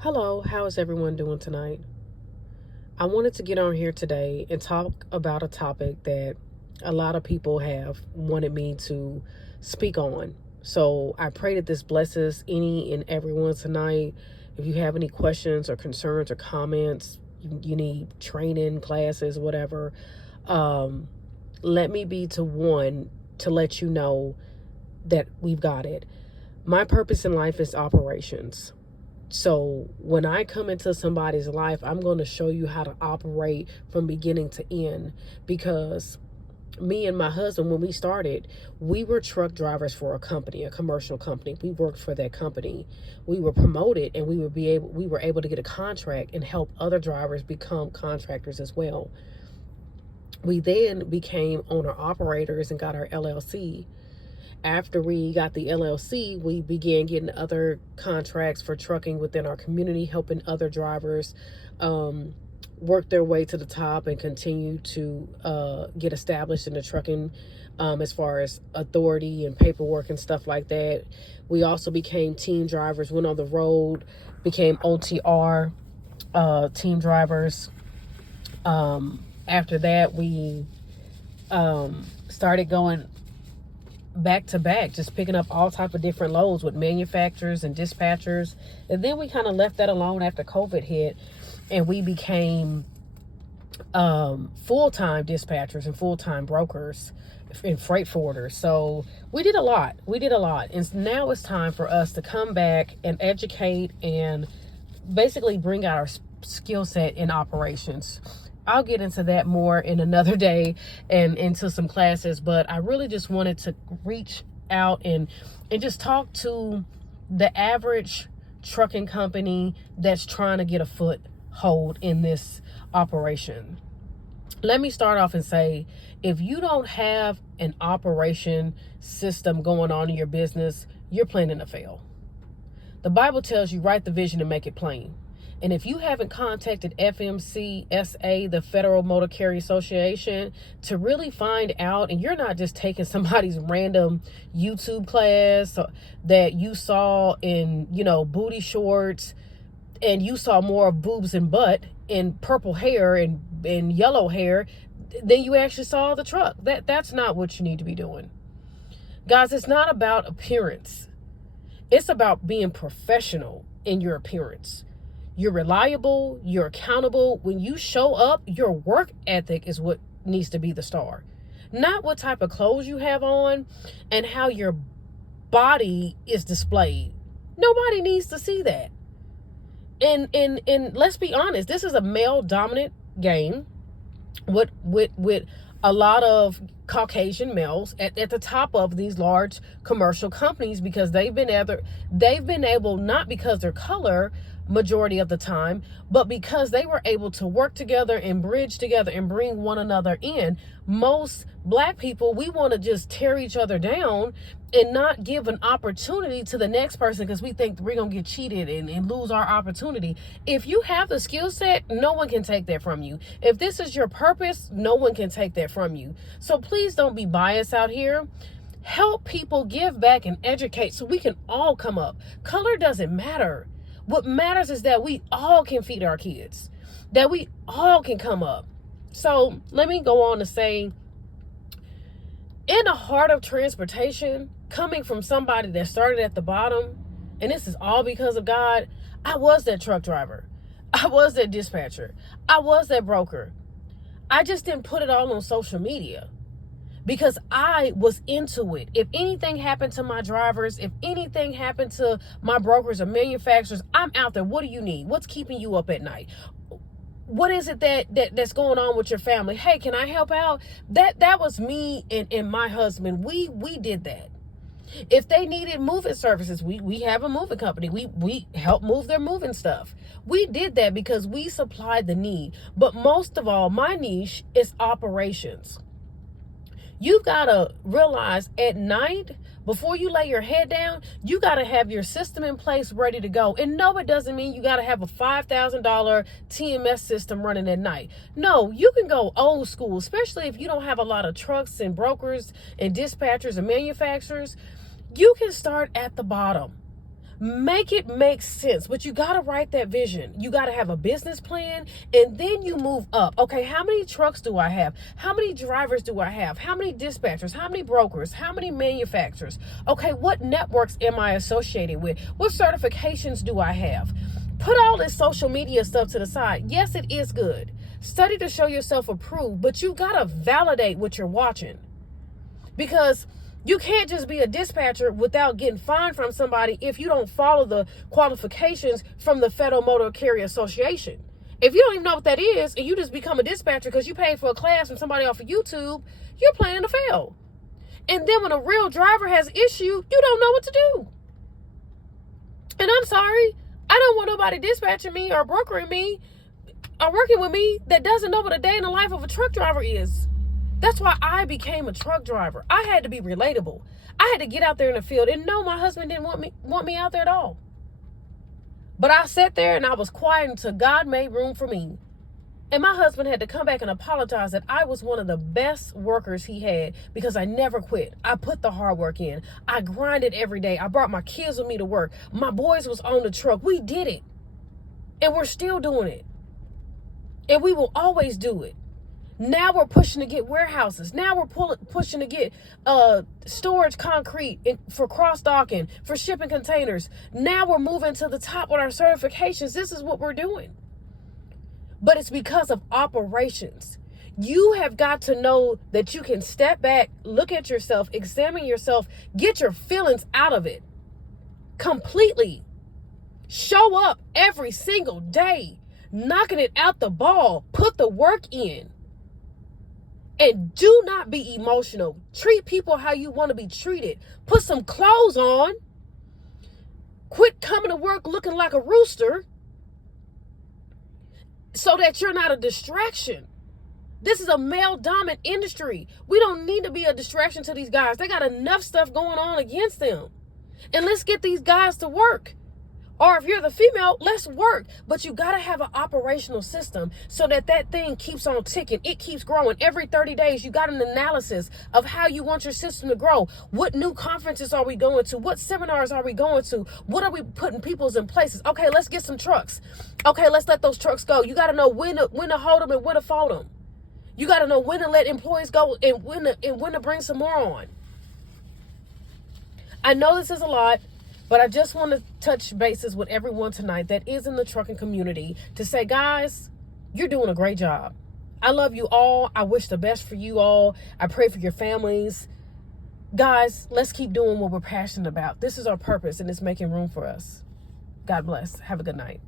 Hello, how is everyone doing tonight? I wanted to get on here today and talk about a topic that a lot of people have wanted me to speak on. So I pray that this blesses any and everyone tonight. If you have any questions or concerns or comments, you need training, classes, whatever, um, let me be to one to let you know that we've got it. My purpose in life is operations. So when I come into somebody's life, I'm going to show you how to operate from beginning to end. Because me and my husband, when we started, we were truck drivers for a company, a commercial company. We worked for that company. We were promoted, and we were able to get a contract and help other drivers become contractors as well. We then became owner operators and got our LLC. After we got the LLC, we began getting other contracts for trucking within our community, helping other drivers work their way to the top and continue to get established in the trucking as far as authority and paperwork and stuff like that. We also became team drivers, went on the road, became OTR team drivers. After that, we started going back to back, just picking up all type of different loads with manufacturers and dispatchers. And then we kind of left that alone after COVID hit, and we became full-time dispatchers and full-time brokers and freight forwarders. So we did a lot. And now it's time for us to come back and educate and basically bring out our skill set in operations. I'll get into that more in another day and into some classes, but I really just wanted to reach out and just talk to the average trucking company that's trying to get a foothold in this operation. Let me start off and say, if you don't have an operation system going on in your business, you're planning to fail. The Bible tells you, write the vision and make it plain. And if you haven't contacted FMCSA, the Federal Motor Carrier Association, to really find out, and you're not just taking somebody's random YouTube class that you saw in, booty shorts, and you saw more of boobs and butt and purple hair and yellow hair than you actually saw the truck. That's not what you need to be doing. Guys, it's not about appearance. It's about being professional in your appearance. You're reliable, you're accountable. When you show up, your work ethic is what needs to be the star. Not what type of clothes you have on and how your body is displayed. Nobody needs to see that. And let's be honest, this is a male dominant game with a lot of Caucasian males at the top of these large commercial companies, because they've been able, not because their color majority of the time, but because they were able to work together and bridge together and bring one another in. Most black people, we want to just tear each other down and not give an opportunity to the next person because we think we're going to get cheated and lose our opportunity. If you have the skill set, no one can take that from you. If this is your purpose, no one can take that from you. So please don't be biased out here. Help people, give back, and educate so we can all come up. Color doesn't matter. What matters is that we all can feed our kids, that we all can come up. So let me go on to say, in the heart of transportation, coming from somebody that started at the bottom, and this is all because of God, I was that truck driver. I was that dispatcher. I was that broker. I just didn't put it all on social media because I was into it. If anything happened to my drivers, if anything happened to my brokers or manufacturers, I'm out there. What do you need? What's keeping you up at night? What is it that's going on with your family? Hey, can I help out? That was me and my husband. We did that. If they needed moving services, we have a moving company. We help move their moving stuff. We did that because we supplied the need. But most of all, my niche is operations. You've got to realize at night, before you lay your head down, you got to have your system in place ready to go. And no, it doesn't mean you got to have a $5,000 TMS system running at night. No, you can go old school, especially if you don't have a lot of trucks and brokers and dispatchers and manufacturers. You can start at the bottom. Make it make sense, but you got to write that vision. You got to have a business plan, and then you move up. Okay, how many trucks do I have? How many drivers do I have? How many dispatchers? How many brokers? How many manufacturers? Okay, what networks am I associated with? What certifications do I have? Put all this social media stuff to the side. Yes, it is good. Study to show yourself approved, but you got to validate what you're watching. Because you can't just be a dispatcher without getting fined from somebody if you don't follow the qualifications from the Federal Motor Carrier Association. If you don't even know what that is, and you just become a dispatcher because you paid for a class from somebody off of YouTube, you're planning to fail. And then when a real driver has issue, you don't know what to do. And I'm sorry, I don't want nobody dispatching me or brokering me or working with me that doesn't know what a day in the life of a truck driver is. That's why I became a truck driver. I had to be relatable. I had to get out there in the field. And no, my husband didn't want me out there at all. But I sat there and I was quiet until God made room for me. And my husband had to come back and apologize that I was one of the best workers he had because I never quit. I put the hard work in. I grinded every day. I brought my kids with me to work. My boys was on the truck. We did it. And we're still doing it. And we will always do it. Now we're pushing to get warehouses. Now we're pushing to get storage concrete for cross-docking, for shipping containers. Now we're moving to the top with our certifications. This is what we're doing. But it's because of operations. You have got to know that you can step back, look at yourself, examine yourself, get your feelings out of it completely. Show up every single day, knocking it out the ball. Put the work in. And do not be emotional. Treat people how you want to be treated. Put some clothes on. Quit coming to work looking like a rooster so that you're not a distraction. This is a male-dominant industry. We don't need to be a distraction to these guys. They got enough stuff going on against them. And let's get these guys to work. Or if you're the female, let's work. But you got to have an operational system so that that thing keeps on ticking. It keeps growing. Every 30 days, you got an analysis of how you want your system to grow. What new conferences are we going to? What seminars are we going to? What are we putting people's in places? Okay, let's get some trucks. Okay, let's let those trucks go. You got to know when to hold them and when to fold them. You got to know when to let employees go and when to bring some more on. I know this is a lot. But I just want to touch bases with everyone tonight that is in the trucking community to say, guys, you're doing a great job. I love you all. I wish the best for you all. I pray for your families. Guys, let's keep doing what we're passionate about. This is our purpose, and it's making room for us. God bless. Have a good night.